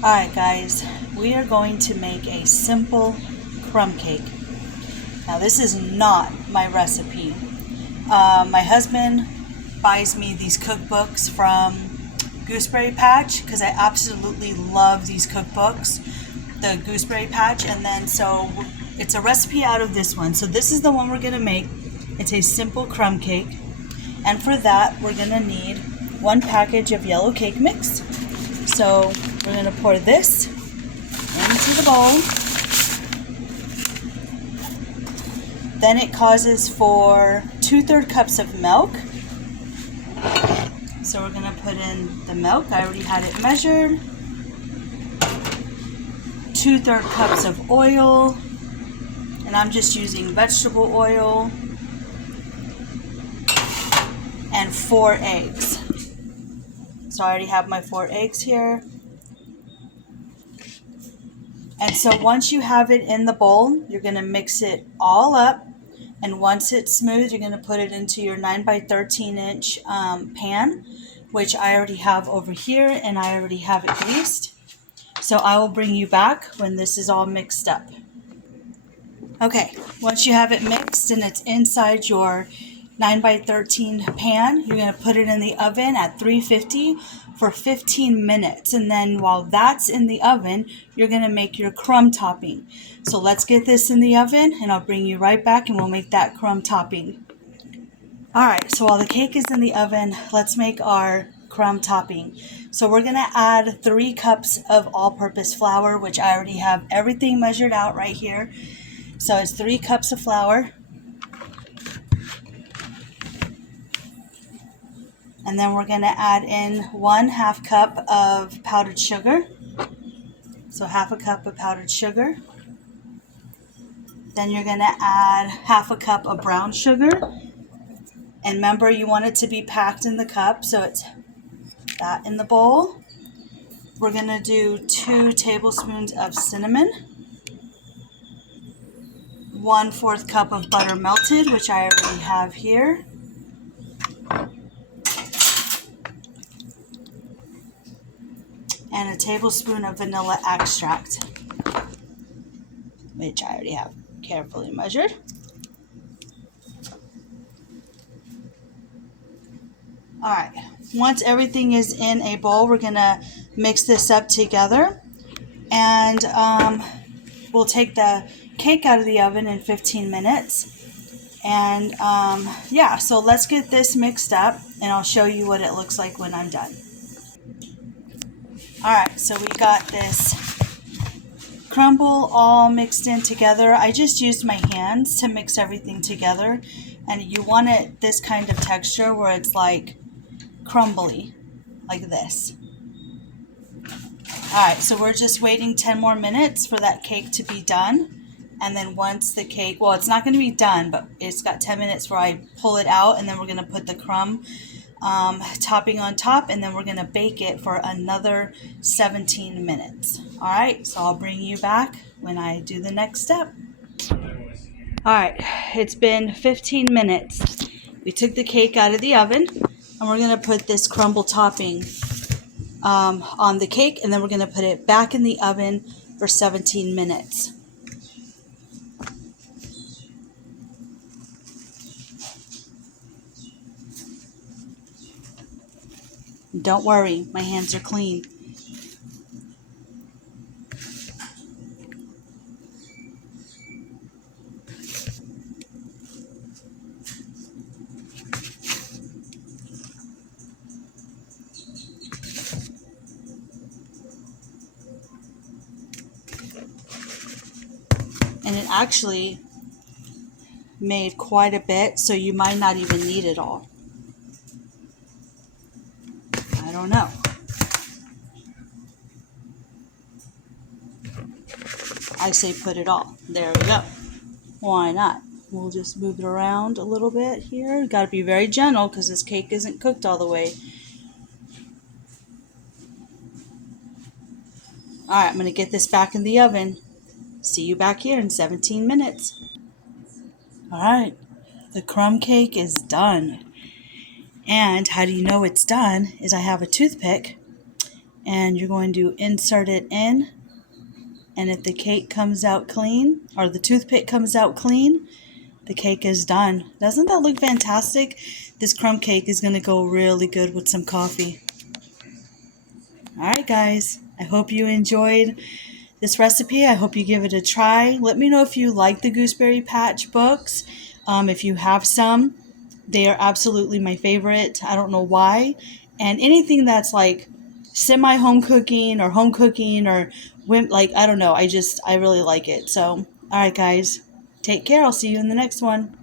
Alright guys, we are going to make a simple crumb cake. Now this is not my recipe. My husband buys me these cookbooks from Gooseberry Patch because I absolutely love these cookbooks, the Gooseberry Patch, and then so it's a recipe out of this one. So this is the one we're going to make. It's a simple crumb cake, and for that we're going to need 1 package of yellow cake mix. So we're going to pour this into the bowl. Then it causes for 2/3 cups of milk. So we're going to put in the milk. I already had it measured. 2/3 cups of oil. And I'm just using vegetable oil. And 4 eggs. So I already have my 4 eggs here. And so once you have it in the bowl, you're going to mix it all up. And once it's smooth, you're going to put it into your 9 by 13 inch pan, which I already have over here, and I already have it greased. So I will bring you back when this is all mixed up. Okay, once you have it mixed and it's inside your 9 by 13 pan, you're going to put it in the oven at 350 for 15 minutes. And then while that's in the oven, you're going to make your crumb topping. So let's get this in the oven and I'll bring you right back and we'll make that crumb topping. Alright, so while the cake is in the oven, let's make our crumb topping. So we're going to add 3 cups of all-purpose flour, which I already have everything measured out right here. So it's 3 cups of flour. And then we're going to add in 1/2 cup of powdered sugar. So 1/2 cup of powdered sugar. Then you're going to add 1/2 cup of brown sugar. And remember, you want it to be packed in the cup, so it's that in the bowl. We're going to do 2 tablespoons of cinnamon. 1/4 cup of butter melted, which I already have here. And a tablespoon of vanilla extract, which I already have carefully measured. Alright, once everything is in a bowl, we're going to mix this up together. And we'll take the cake out of the oven in 15 minutes. And yeah, so let's get this mixed up and I'll show you what it looks like when I'm done. Alright, so we got this crumble all mixed in together. I just used my hands to mix everything together, and you want it this kind of texture where it's like crumbly, like this. Alright, so we're just waiting 10 more minutes for that cake to be done. And then once the cake, well, it's not going to be done, but it's got 10 minutes where I pull it out, and then we're going to put the crumb topping on top, and then we're going to bake it for another 17 minutes. Alright, so I'll bring you back when I do the next step. Alright, it's been 15 minutes. We took the cake out of the oven, and we're going to put this crumble topping on the cake, and then we're going to put it back in the oven for 17 minutes. Don't worry, my hands are clean. And it actually made quite a bit, so you might not even need it all. I don't know. I say put it all. There we go. Why not? We'll just move it around a little bit here. Got to be very gentle because this cake isn't cooked all the way. Alright, I'm going to get this back in the oven. See you back here in 17 minutes. Alright, the crumb cake is done. And how do you know it's done is I have a toothpick and you're going to insert it in. And if the cake comes out clean, or the toothpick comes out clean, the cake is done. Doesn't that look fantastic? This crumb cake is going to go really good with some coffee. Alright guys, I hope you enjoyed this recipe. I hope you give it a try. Let me know if you like the Gooseberry Patch books. If you have some, they are absolutely my favorite. I don't know why. And anything that's like semi-home cooking or home cooking or like, I don't know. I really like it. So, alright guys, take care. I'll see you in the next one.